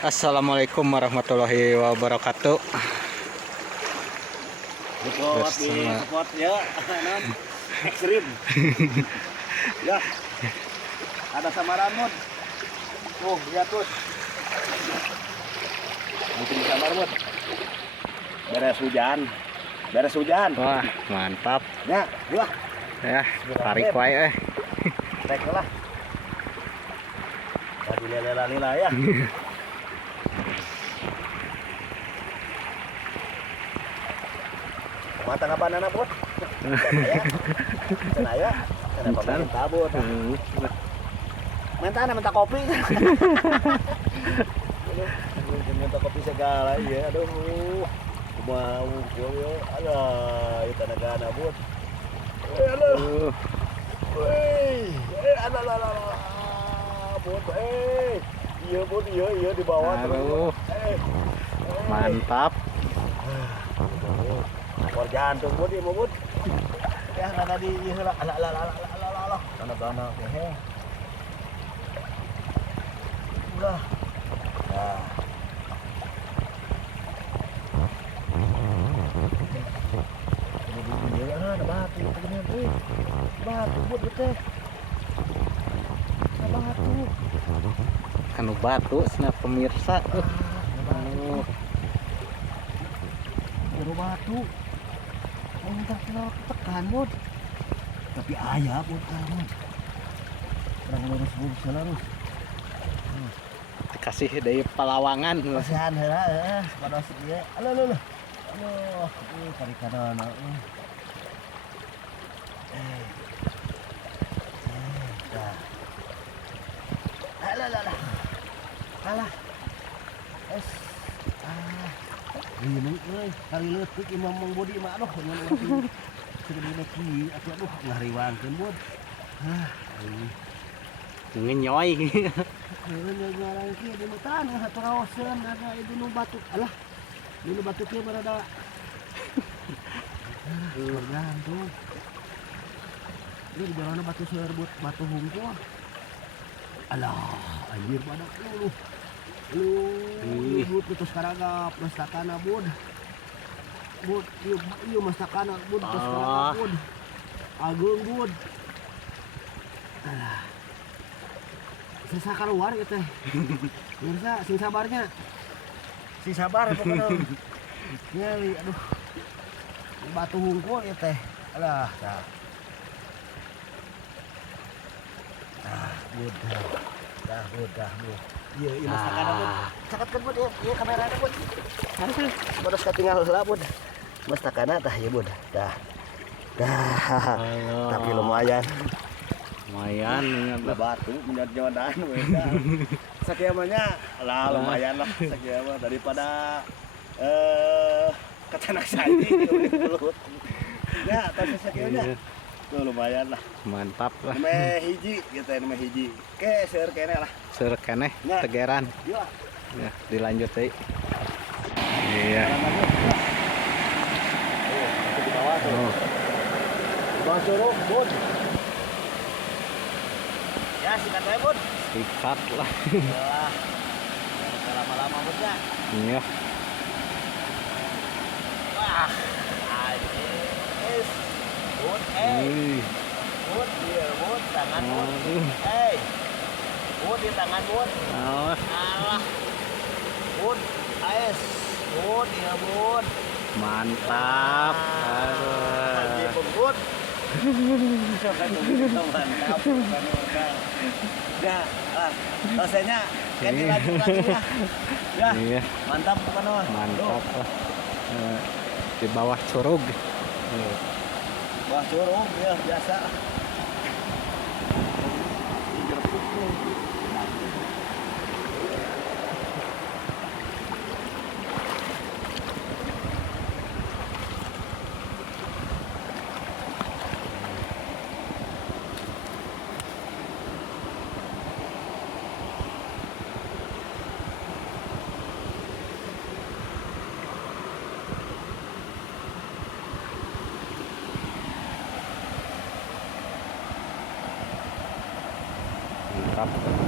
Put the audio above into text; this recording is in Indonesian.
Assalamualaikum warahmatullahi wabarakatuh. Spot ya, non ekstrim. Ya, ada samaran mod. Oh, lihat tuh. Mungkin samar mod. Beres hujan. Wah, mantap. Ya, wah. Ya, tarik wae Trek lah. Tadi lela ya. Matang apa anak bot? Cenaya, kenapa main tabut? Minta kopi. Minta kopi segala ya, aduh. Mau yo, alah, itu negara bot. Aduh. Woi, alah, bot, iya bot, iya di bawah terus. Mantap. Kor jantung bud ieu bud. Ya tadi ieu heula. Alah. Dana hehe. Udah. Nah. Ini dia ada batu begini tuh. Batu bud teh. Batu. Kanu batu cenah pemirsa tuh. Batu. Entah kenapa tekan bud. Tapi ayah bud kamu. Kurang lurus selalu. Dikasih dari palawangan. Kasihan heula pada dia. Aduh. Ini kari kadana. Dah. Alah. Iya euy, kali leutik imam Mang Bodi mah aduh ngan urang segede kieu atuh aduh ngariwangkeun bud. Ngenyoy. Heeh ngarang kieu di tanah terawaseun ada itu nu batu. Alah. Ini batu kieu berada. Gantung. Ini di bawahna batu serbut, batu hungkul. Alah, anjir badak lu. Bud putus karagap mastakana bud iya mastakana bud putus karagap bud agung bud sisa keluar gitu teh mirsa sing sabarnya sing sabar pokoknya nyali aduh batu hungkul ya teh alah bud iya mastakana bud cakatkeun bud ieu kamerana bud bodos katinggal heula bud mastakana tah ieu bud dah tapi lumayan batu menjadi jawadan we sakieu mah nya lah lumayan lah sakieu mah daripada katanak saji ya tapi sakieu nya tuh lumayan lah. Mantap lah. Nama hiji gitu nama hiji. Ke seur kene lah. Seur keneh tegeran. Iya. Ya, dilanjut deui. Iya. Oh, di bawah tuh. Di bawah curug, bud. Ya, sikat wae, bud. Sikat lah. Wah. Lama-lama budnya. Iya. Wah. Anjir. Bud, bud, iya, bud, tangan bud, bud di tangan bud, alah, bud, bud, iya bud, mantap, aduh, bud, mantap, ya, rasanya, ganti lagi ya, mantap bukan mantap, di bawah curug. Wah curug ya biasa. Mantap.